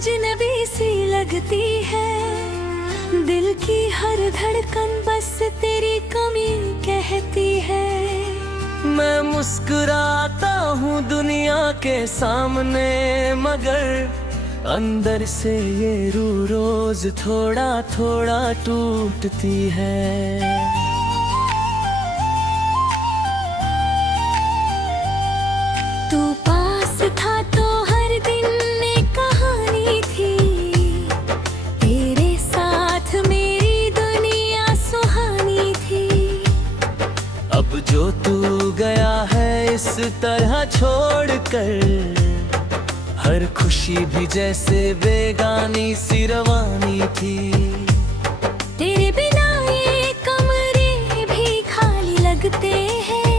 अजनबी सी लगती है। दिल की हर धड़कन बस तेरी कमी कहती है। मैं मुस्कुराता हूँ दुनिया के सामने, मगर अंदर से ये रूह रोज थोड़ा थोड़ा टूटती है। तू पास था तो हर दिन एक कहानी थी, तेरे साथ मेरी दुनिया सुहानी थी। अब जो तू गया है इस तरह छोड़कर, हर खुशी भी जैसे बेगानी सी रवानी थी। तेरे बिना ये कमरे भी खाली लगते हैं,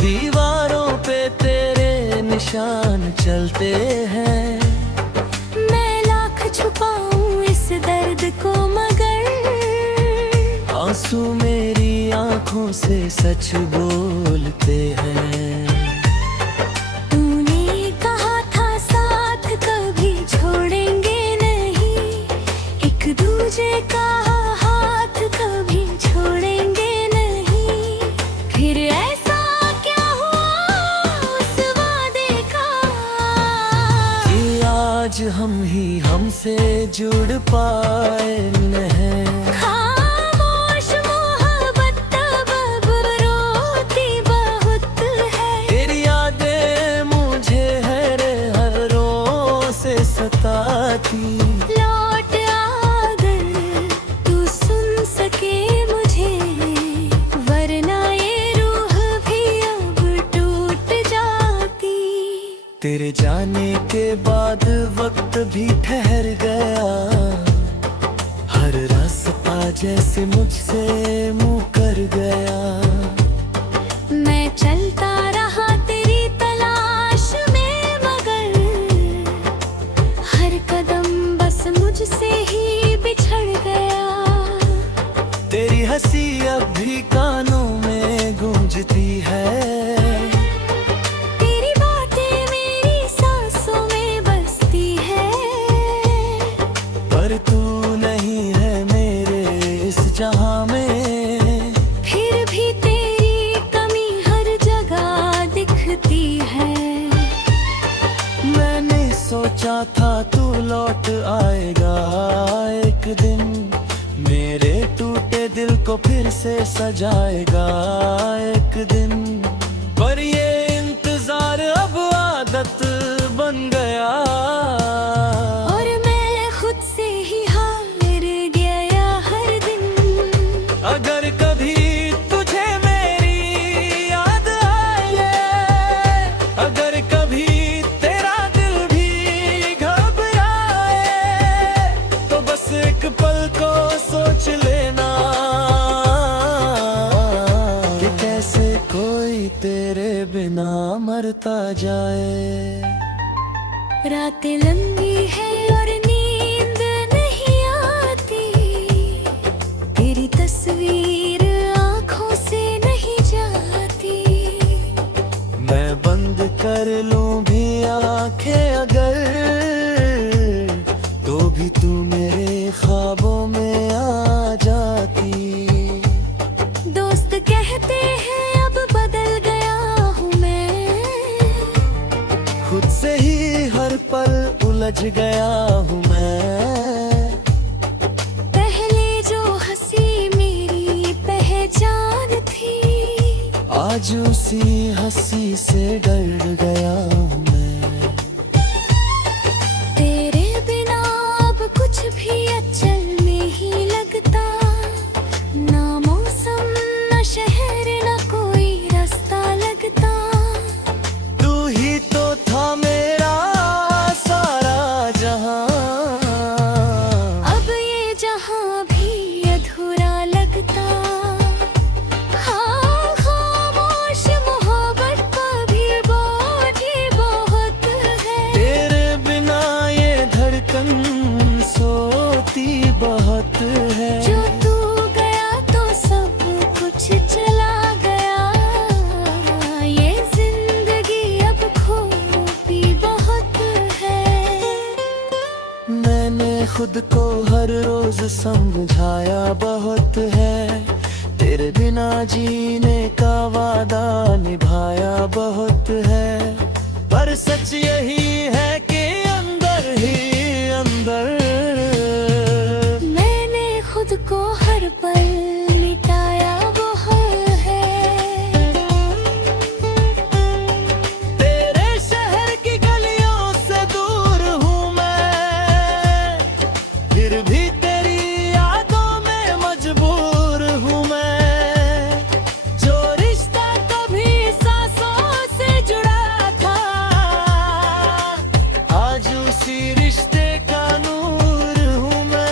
दीवारों पे तेरे निशान चलते हैं। मैं लाख छुपाऊं इस दर्द को मगर आंसू मेरी आंखों से सच बोलते हैं। तूने कहा था साथ कभी छोड़ेंगे नहीं, एक दूजे का हाथ कभी छोड़ेंगे नहीं। फिर ऐसा क्या हुआ उस वादे का कि आज हम ही हमसे जुड़ पाए नहीं। खामोश मोहब्बत तब रोती बहुत है। तेरी यादें मुझे हर रोज से सताती। लौट अगर तू सुन सके मुझे, वरना ये रूह भी अब टूट जाती। तेरे जाने के बाद वक्त भी ठहर गया, हर रास्ता जैसे मुझसे मुँह कर गया। मैं चलता रहा तेरी तलाश में, मगर हर कदम बस मुझसे ही बिछड़ गया। तेरी हंसी अब भी कानों में गूंजती है, तेरी बातें मेरी सांसों में बसती है। पर तू नहीं है मेरे इस जहां में, फिर भी तेरी कमी हर जगह दिखती है। मैंने सोचा था तू लौट आएगा एक दिन, मेरे टूटे दिल को फिर से सजाएगा एक दिन। पर ये इंतजार अब आदत बन गया, और मैं खुद से ही हार गया हर दिन। अगर कभी तुझे मेरी याद आए, अगर कभी तेरा दिल भी घबराए, तो बस एक पल को सोच लेना कि कैसे कोई तेरे बिना मरता जाए। रातें लंबी है और नींद नहीं आती, तेरी तस्वीर आंखों से नहीं जाती। मैं बंद कर लूं भी आंखें अगर, तो भी तू मेरे ख्वाबों में आ जाती। दोस्त कहते हैं अब बदल गया हूँ मैं, खुद से ही हर पल उलझ गया हूँ मैं। पहले जो हंसी मेरी पहचान थी, आज उसी हंसी से डर गया हूँ मैं। तेरे बिना अब कुछ भी अचल नहीं लगता, ना मौसम ना शहर ना कोई रास्ता लगता। तू ही तो था मेरा सारा जहां, अब ये जहां भी अधूरा लगता। हाँ, खामोश मोहब्बत का भी बोझ ही बोझ मैंने खुद को हर रोज समझाया बहुत है, तेरे बिना जीने का वादा निभाया बहुत है। पर सच यही है कि अंदर ही अंदर मैंने खुद को हर पल मिटाया बहुत है। तेरे शहर की गलियों से दूर हूँ मैं, फिर भी तेरी यादों में मजबूर हूँ मैं। जो रिश्ता कभी सांसों से जुड़ा था, आज उसी रिश्ते का नूर हूँ मैं।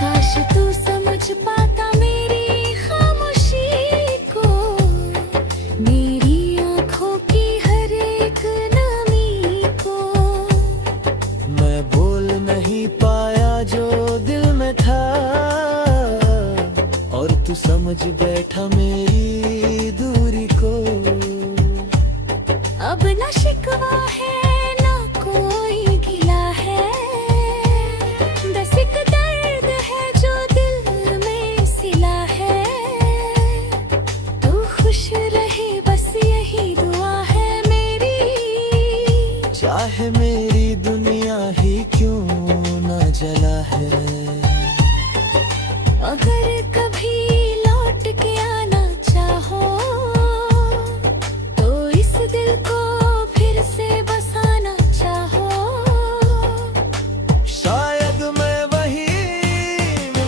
काश तू समझ पाता मेरी खामोशी को, मेरी आँखों की हर एक नमी को। मैं बोल नहीं पाया जो दिल में था, और तू समझ बैठा मेरी दूरी को। अब न शिकवा है ना कोई गिला है, बस एक दर्द है जो दिल में सिला है। तू खुश रहे बस यही दुआ है मेरी, चाहे मेरी दुनिया ही क्यों ना जला है। अगर कभी लौट के आना चाहो, तो इस दिल को फिर से बसाना चाहो। शायद मैं वही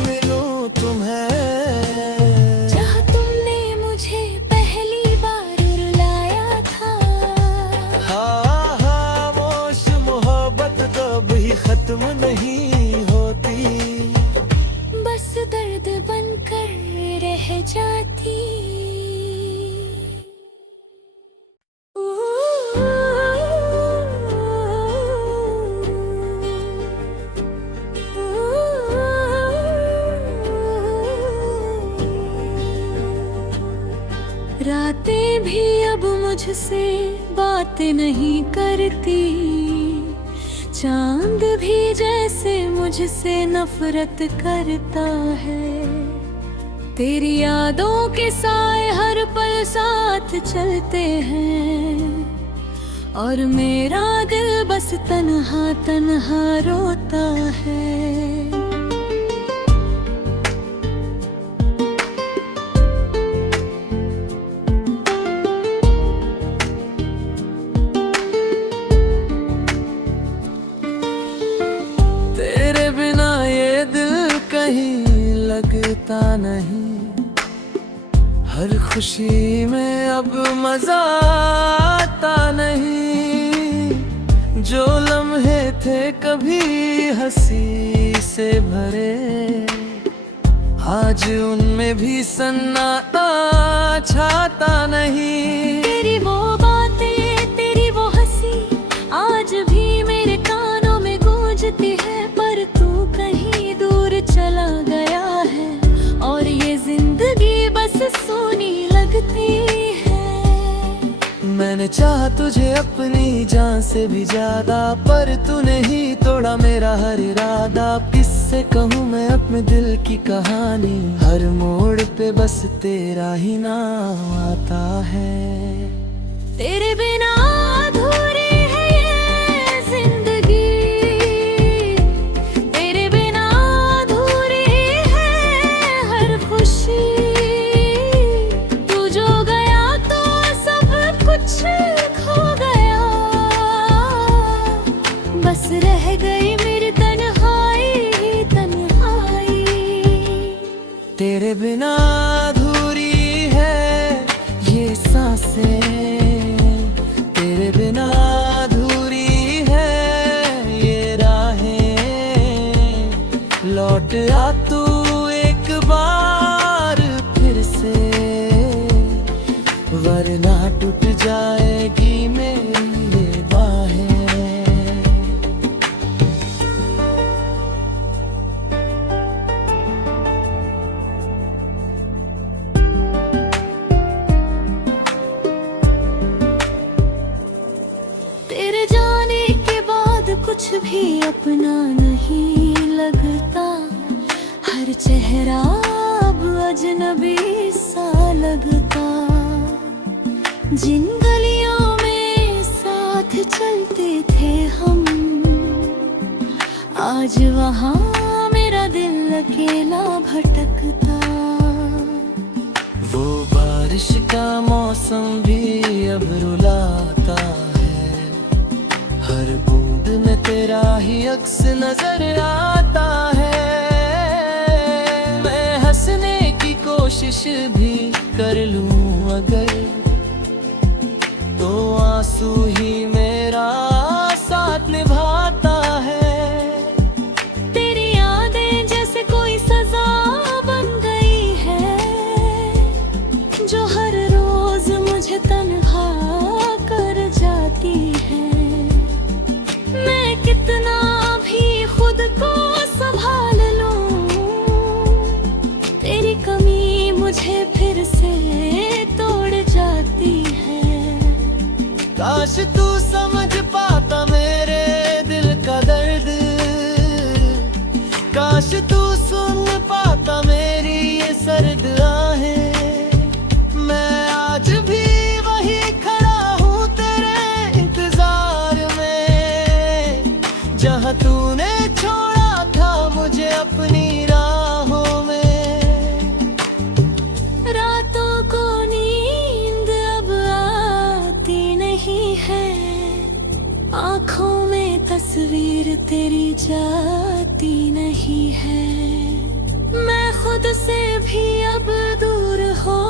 मिलूं तुम्हें, जहाँ तुमने मुझे पहली बार रुलाया था। हाँ खामोश मोहब्बत कभी खत्म नहीं होती, बस दर्द बनकर रह जाती। रातें भी अब मुझसे बात नहीं करती, चांद भी जैसे मुझसे नफरत करता है। तेरी यादों के साए हर पल साथ चलते हैं, और मेरा दिल बस तन्हा तन्हा रोता है। तेरे बिना ये दिल कहीं लगता नहीं, हर खुशी में अब मजा आता नहीं। जो लम्हे थे कभी हंसी से भरे, आज उनमें भी सन्नाटा छाता नहीं। तेरी वो बातें तेरी वो हंसी आज भी मेरे कानों में गूंजती है, पर तू कहीं दूर चला गया है, और ये जिंदगी बस सोनी लगती है। मैंने चाहा तुझे अपनी जान से भी ज्यादा, पर तूने ही तोड़ा मेरा हर इरादा। किससे कहूँ मैं अपने दिल की कहानी, हर मोड़ पे बस तेरा ही नाम आता है। तेरे बिना अधूरी है ये जिंदगी, तेरे बिना अधूरी है हर खुशी। तू जो गया तो सब कुछ खो गया, बस रह गई मेरी तन्हाई ही तन्हाई। तेरे बिना अधूरी है ये सांसें, तेरे बिना अधूरी है ये राहें। लौट आ तू एक बार फिर से, वरना टूट जाएगी भी अपना नहीं लगता, हर चेहरा अब अजनबी सा लगता। जिन गलियों में साथ चलते थे हम, आज वहाँ मेरा दिल अकेला भटकता। वो बारिश का मौसम भी अब रुलाता है, हर बूंद में तेरा ही अक्स नजर आता है। मैं हंसने की कोशिश भी कर लूं अगर, तो आंसू ही मेरा साथ निभाता है। तेरी यादें जैसे कोई सजा बन गई है, जो हर रोज मुझे तन्हा कर जाती है। मैं कितना भी खुद को संभाल लूं, तेरी कमी मुझे फिर से तोड़ जाती है। काश तू समझ पाता मेरे दिल का दर्द, काश तू सुन पाता मेरी ये सर्द आहें। मैं आज भी वही खड़ा हूँ तेरे इंतजार में, जहाँ तूने छोड़ा था मुझे अपनी राहों में। रातों को नींद अब आती नहीं है, आँखों में तस्वीर तेरी जाती नहीं है। मैं खुद से भी अब दूर हो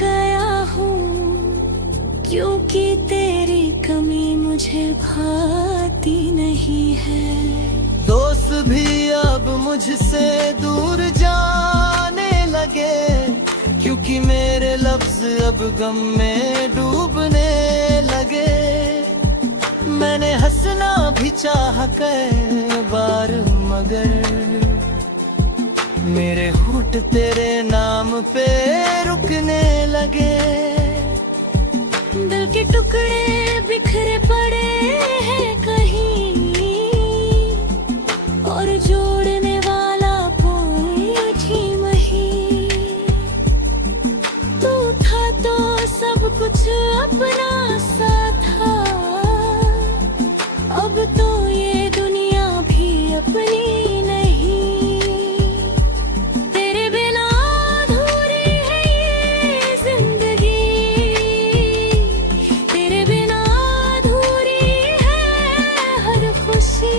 गया हूँ, क्योंकि तेरी कमी मुझे भाती नहीं है। दोस्त भी अब मुझसे दूर जाने लगे, क्योंकि मेरे लफ्ज अब गम में डूबने लगे। मैंने हंसना भी चाहा कई बार, मगर मेरे होंठ तेरे नाम पे रुकने लगे। दिल के टुकड़े बिखरे पड़े हैं कहीं, और जोड़ने वाला कोई नहीं। तू था तो सब कुछ अपना सा था, अब तो ये दुनिया भी अपनी नहीं। तेरे बिना अधूरी है ये जिंदगी, तेरे बिना अधूरी है हर खुशी।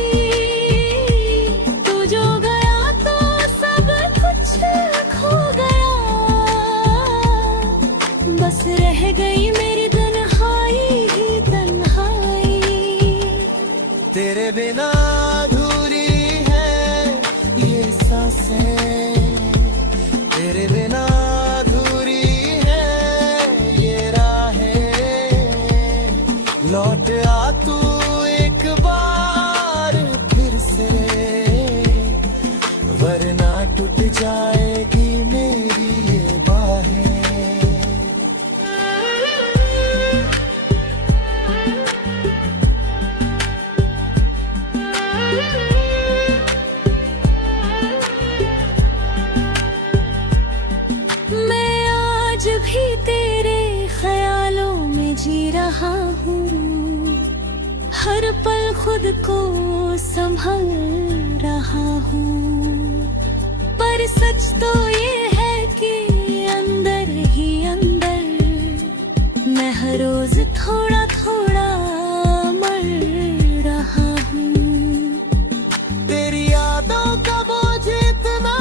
तू जो गया तो सब कुछ खो गया, बस रह गई मेरी तन्हाई ही तन्हाई। तेरे बिना अधूरी है ये सांसें, तेरे बिना अधूरी है ये राहें। लौट आ तू एक बार फिर से, वरना टूट जाएगी मेरी ये बाहें। मैं आज भी तेरे ख्यालों में जी रहा हूँ, हर पल खुद को संभल रहा हूँ। पर सच तो ये है कि अंदर ही अंदर मैं हर रोज थोड़ा थोड़ा मर रहा हूँ। तेरी यादों का बोझ इतना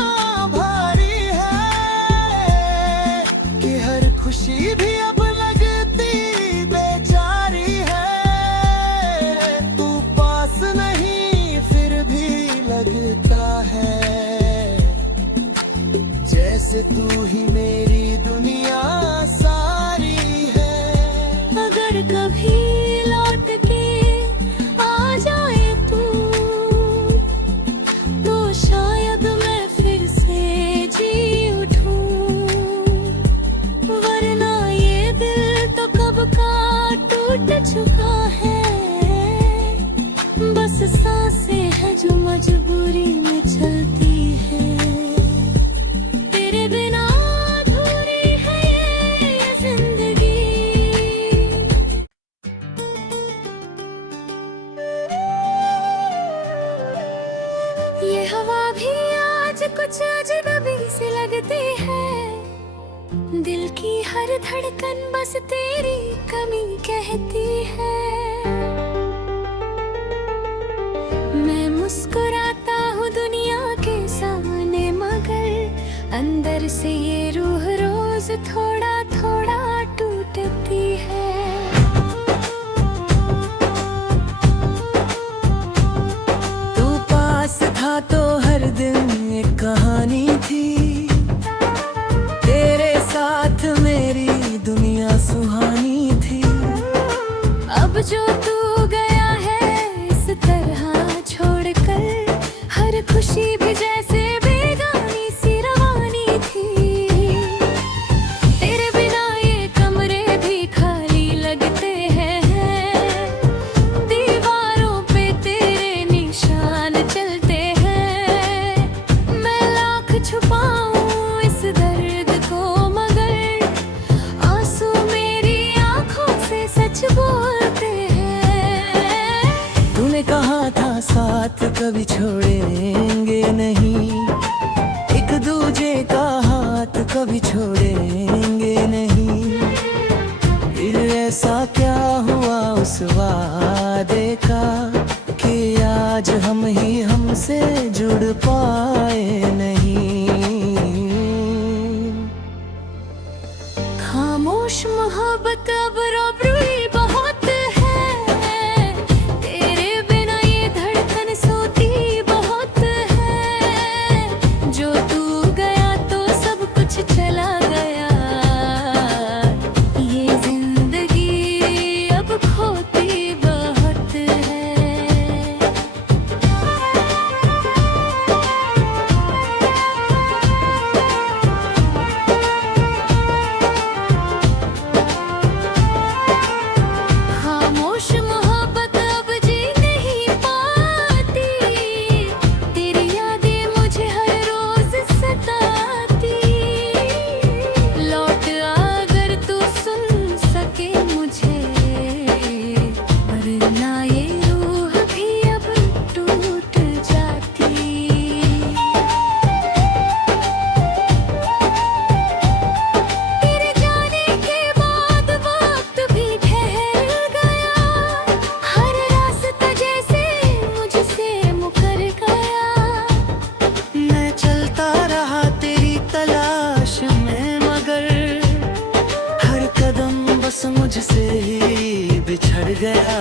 भारी है कि हर खुशी भी अब लगती बेचारी है। तू पास नहीं फिर भी लगता है, जैसे तू ही मेरी दुनिया सारी है। अगर कभी लौट के आ जाए तू, तो शायद मैं फिर से जी उठूं। वरना ये दिल तो कब का टूट चुका है, बस हर धड़कन बस तेरी कमी कहती है। मैं मुस्कुराता हूँ दुनिया के सामने, मगर अंदर से ये रूह रोज थोड़ा थोड़ा टूटती है। तू पास था तो हर दिन एक कहानी थी, तेरे साथ मेरी दुनिया सुहानी थी। अब जो तू गया है इस तरह छोड़कर, हर खुशी भी जैसे बेगानी सी रवानी थी। तेरे बिना ये कमरे भी खाली लगते हैं, दीवारों पे तेरे निशान चलते हैं। मैं लाख छुपाऊं इस दर्द को, मगर आंसू मेरी आंखों से सच बोलते हैं। तूने कहा था साथ कभी छोड़ेंगे नहीं, एक दूजे का हाथ कभी छोड़ेंगे नहीं। फिर ऐसा क्या हुआ उस वादे का, कि आज हम ही हमसे जुड़ पाए नहीं। खामोश मोहब्बत अब रोबरूई बहुत है, तेरे बिना ये धड़कन सोती बहुत है। जो तू गया तो सब कुछ चला गया, ये जिंदगी अब खोती बहुत है। खामोश मोहब्बत अब जी नहीं पाती, तेरी यादें मुझे हर रोज सताती। लौट आ अगर तू सुन सके मुझे, वरना ये रूह भी अब टूट जाती। तेरे जाने के बाद वक्त भी ठहर गया, हर रास्ता जैसे मुझसे मुकर गया। मैं चलता रहा तेरी तलाश में, मगर हर कदम बस मुझसे ही बिछड़ गया।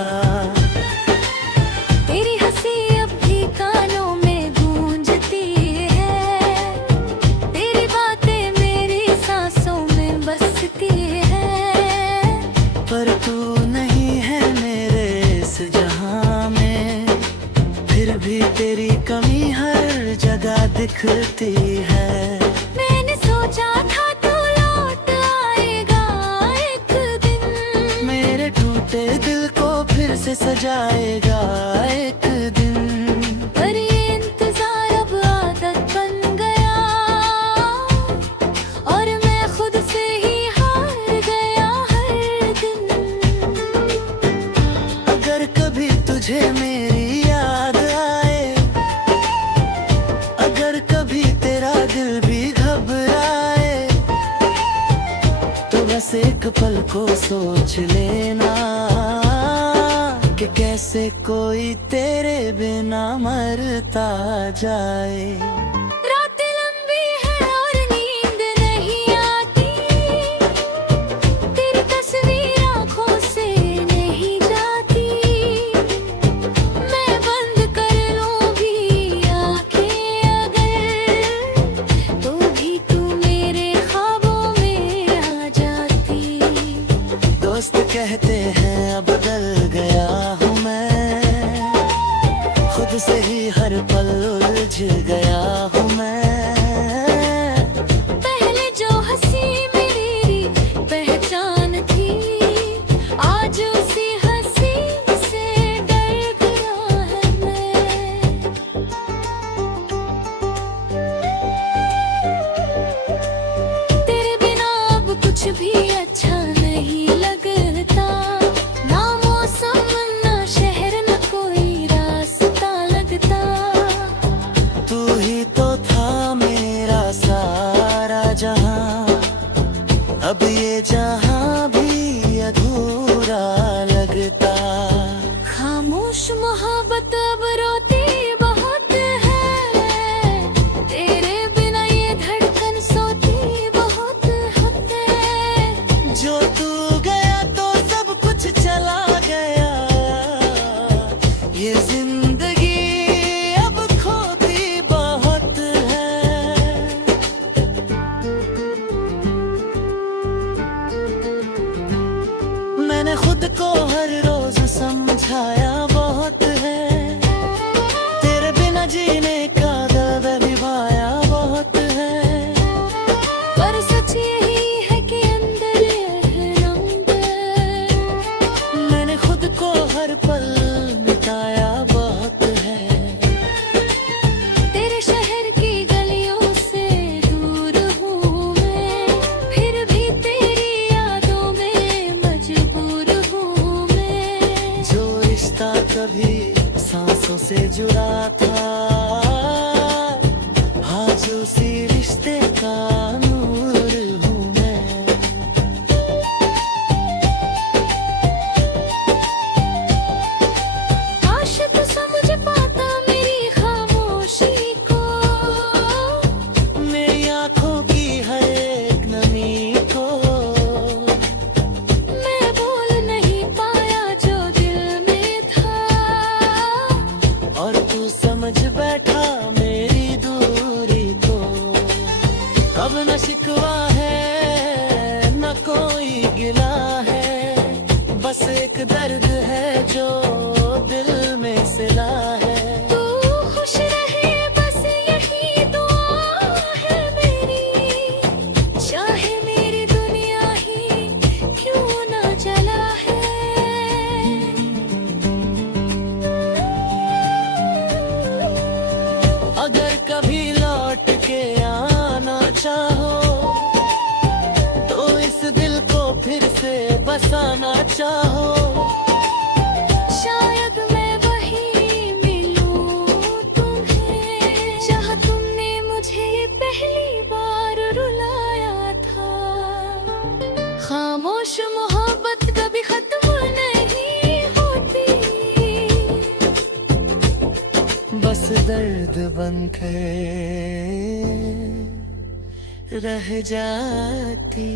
तेरी हंसी अब भी कानों में गूंजती है, तेरी बातें मेरी सांसों में बसती है। पर तू नहीं है मेरे इस जहां में, फिर भी तेरी कमी हर जगह दिखती है। मैंने सोचा था तू लौट आएगा एक दिन, मेरे टूटे दिल को फिर से सजाएगा एक दिन। पर ये इंतजार अब आदत बन गया, और मैं खुद से ही हार गया हर दिन। अगर कभी तुझे मेरी याद आए, अगर कभी तेरा दिल भी घबराए, तो बस एक पल को सोच लेना, कि कैसे कोई तेरे बिना मरता जाए। रातें लंबी है और नींद नहीं आती, तेरी तस्वीर आँखों से नहीं जाती। मैं बंद कर लूं भी आँखें अगर, तो भी तू मेरे ख्वाबों में आ जाती। दोस्त कहते हैं अब बदल गया हूँ मैं, खुद से ही हर पल उलझ गया हूँ मैं। पहले जो हंसी मेरी पहचान थी, आज उसी हंसी से डर गया है मैं। तेरे बिना अब कुछ भी अच्छा नहीं लगता, ना मौसम ना शहर ना कोई रास्ता लगता। तू ही तो मैंने खुद को हर रोज समझाया बहुत है, तेरे बिना जीने का दर्द निभाया बहुत है। पर सच यही है कि अंदर रंग मैंने खुद को हर पल मिटाया बहुत है। तेरे शहर की गलियों से दूर हूँ मैं, फिर भी तेरी यादों में मजबूर हूँ मैं। जो रिश्ता कभी सांसों से जुड़ा था, आज उसी रिश्ते का नूर हूँ मैं। काश तू समझ पाता मेरी खामोशी को, मेरी आँखों की हर एक नमी को। मैं बोल नहीं पाया जो दिल में था, और तू समझ बैठा मेरी दूरी को। अब न शिकवा है न कोई गिला है, बस एक दर्द है जो दिल में सिला है। तू खुश रहे बस यही दुआ है मेरी, चाहे मेरी दुनिया ही क्यों ना जला है। अगर कभी लौट के आना चाहो, तो इस दिल को फिर से बसाना चाहो। शायद मैं वही मिलूं तुम्हें, जहाँ तुमने मुझे पहली बार रुलाया था। खामोश मोहब्बत कभी खत्म नहीं होती, बस दर्द बनकर रह जाती।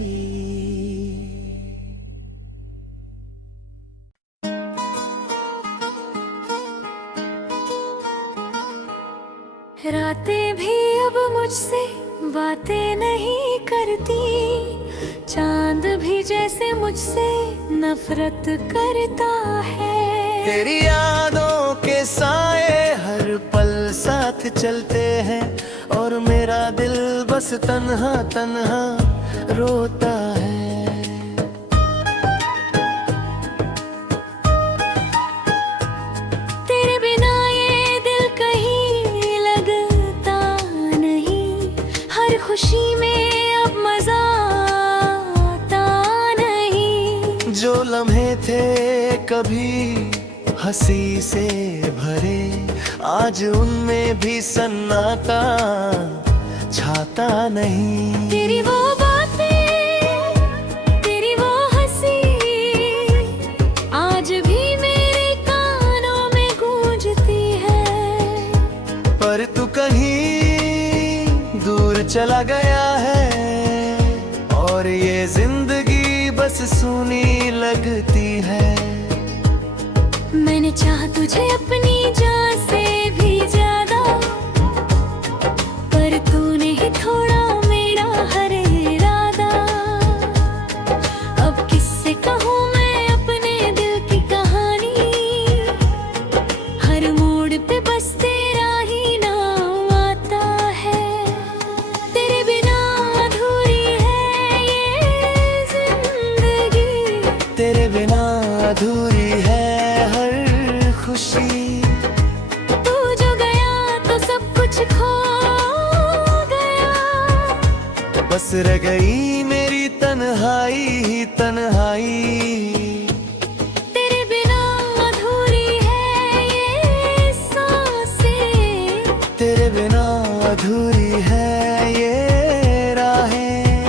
रातें भी अब मुझसे बातें नहीं करती, चांद भी जैसे मुझसे नफरत करता है। तेरी यादों के साए हर पल साथ चलते हैं, और मेरा दिल बस तन्हा तन्हा रोता है। तेरे बिना ये दिल कहीं लगता नहीं, हर खुशी में अब मजा आता नहीं। जो लम्हे थे कभी हंसी से भरे, आज उनमें भी सन्नाटा छाता नहीं। तेरी वो बातें, तेरी वो हंसी, आज भी मेरे कानों में गूंजती है। पर तू कहीं दूर चला गया है, और ये जिंदगी बस सूनी लगती है। मैंने चाहा तुझे अपनी जान से भी ज्यादा, पर तूने ही थोड़ा मेरा हर इरादा। अब किससे कहूँ मैं अपने दिल की कहानी, हर मोड़ पे बस तेरा ही नाम आता है। तेरे बिना अधूरी है ये जिंदगी, तेरे बिना अधूरी है हर खुशी। तू जो गया तो सब कुछ खो गया, बस रह गई मेरी तन्हाई ही तन्हाई। तेरे बिना अधूरी है ये सांसें, तेरे बिना अधूरी है ये राहें।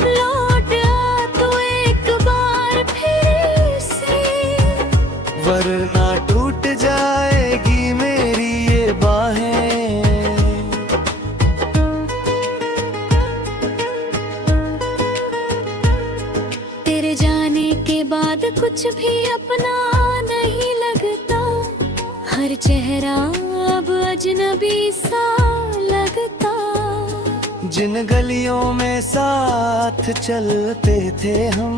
लौट आ तू एक बार फिर से, वरना टूट जाएगी मेरी ये बाहें। तेरे जाने के बाद कुछ भी अपना नहीं लगता, हर चेहरा अब अजनबी सा लगता। जिन गलियों में साथ चलते थे हम,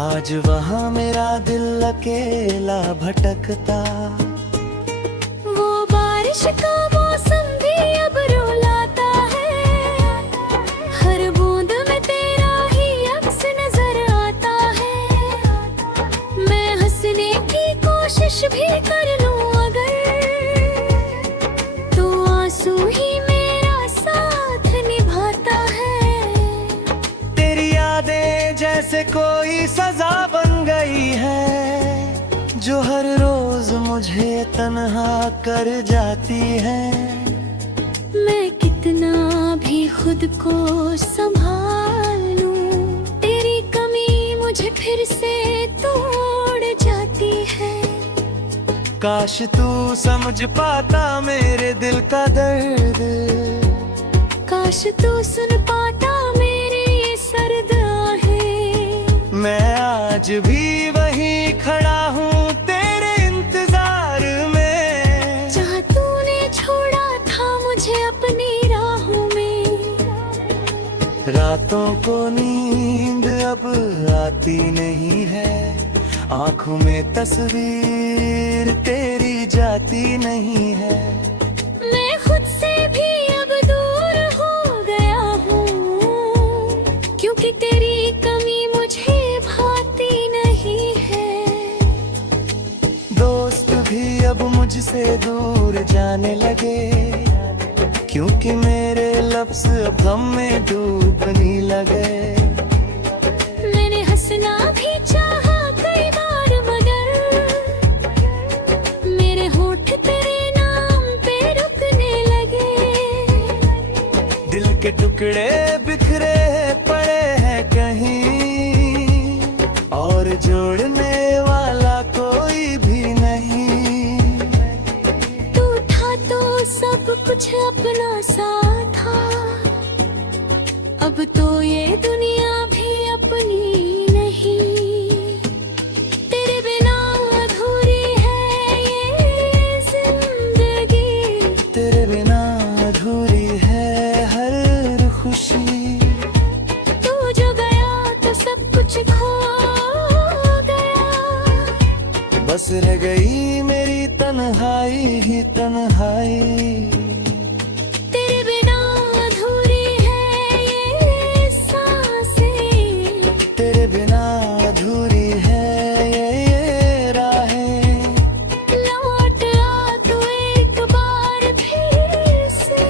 आज वहाँ मेरा दिल अकेला भटकता। वो बारिश का मौसम भी अब रुलाता है, हर बूंद में तेरा ही अक्स नजर आता है। मैं हंसने की कोशिश भी कर लूं अगर, तो आंसू ही मेरा साथ निभाता है। तेरी यादें जैसे कोई सजा बन गई है, जो हर रोज मुझे तन्हा कर जाती है। मैं कितना भी खुद को संभाल लूं, तेरी कमी मुझे फिर से तोड़ जाती है। काश तू समझ पाता मेरे दिल का दर्द, काश तू सुन पाता मेरे ये सर्द आहें। मैं आज भी वहीं खड़ा हूँ तेरे इंतजार में, जहाँ तूने छोड़ा था मुझे अपनी राहों में। रातों को नींद अब आती नहीं है, आंखों में तस्वीर तेरी जाती नहीं है। मैं खुद से भी अब दूर हो गया हूँ, क्योंकि तेरी कमी मुझे भाती नहीं है। दोस्त भी अब मुझसे दूर जाने लगे, क्योंकि मेरे लफ्ज अब हम में डूबने लगे। मैंने हंसना भी चाहा कई बार, मगर मेरे होठ तेरे नाम पे रुकने लगे। दिल के टुकड़े बिखरे पड़े हैं कहीं, और जोड़ने वाला कोई भी नहीं। तू था तो सब कुछ अपना सा था, अब तो ये दुनिया भी अपनी नहीं। तेरे बिना अधूरी है ये जिंदगी, तेरे बिना अधूरी है हर खुशी। तू जो गया तो सब कुछ खो गया, बस रह गई मेरी तन्हाई ही तन्हाई। तेरे बिना अधूरी है ये सांसें, तेरे बिना अधूरी है ये राहें। लौट आ तू एक बार फिर से,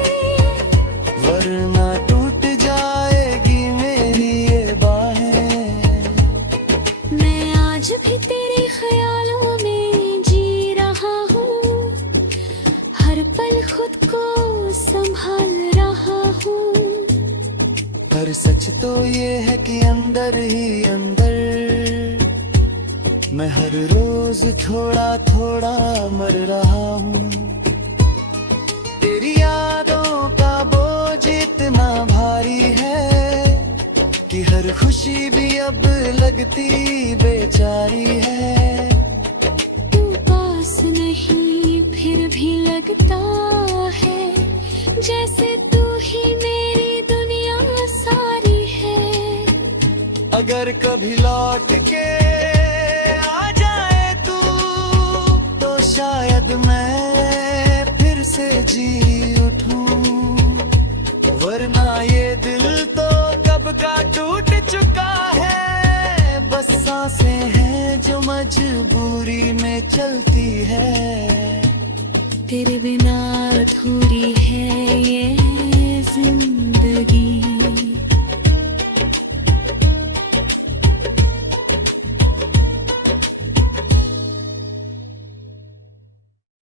वरना टूट जाएगी मेरी ये बाहें। मैं आज भी तेरे ख्यालों में जी रहा हूँ, हर पल खुद को संभाल रहा हूँ। पर सच तो ये है कि अंदर ही अंदर मैं हर रोज थोड़ा थोड़ा मर रहा हूँ। तेरी यादों का बोझ इतना भारी है कि हर खुशी भी अब लगती बेचारी है। तू पास नहीं फिर भी लगता है, जैसे तू ही मेरी दुनिया सारी है। अगर कभी लौट के आ जाए तू, तो शायद मैं फिर से जी उठूं। वरना ये दिल तो कब का टूट चुका है, बस सांसें हैं जो मजबूरी में चलती है। तेरे बिना अधूरी है ये